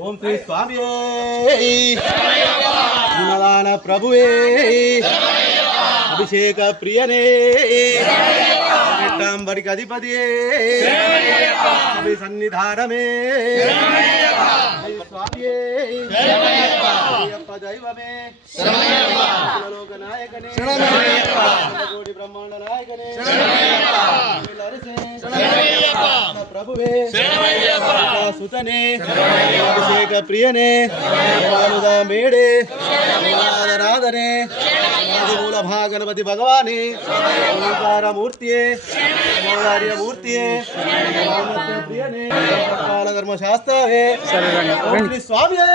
ఓం శ్రీ స్వామియే శ్రీమదాన ప్రభువే అభిషేక ప్రియనే నెట్టాంబడికి అధిపతియే అభి సన్నిధానమే స్వామియే అయ్యప్ప దైవమే లోక నాయకనే కోటి బ్రహ్మాండ నాయకనే ప్రభువే సుతనే అభిషేక ప్రియనే మేడే నాదనే మూల భాగణపతి భగవానే ఓంకారమూర్తియే మూర్తియే ప్రియనే ధర్మశాస్త్రవే స్వామియే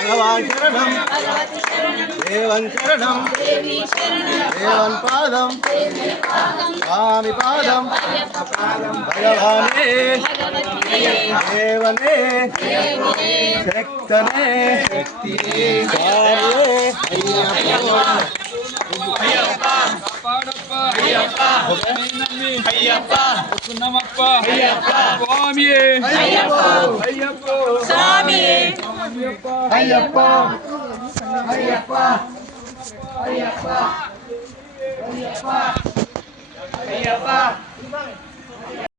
భగవాన్ శరణం దేవన్ శరణం దేవన్ పాదం స్వామి పాదం భగవానే దేవనే శక్తనే అయ్యప్ప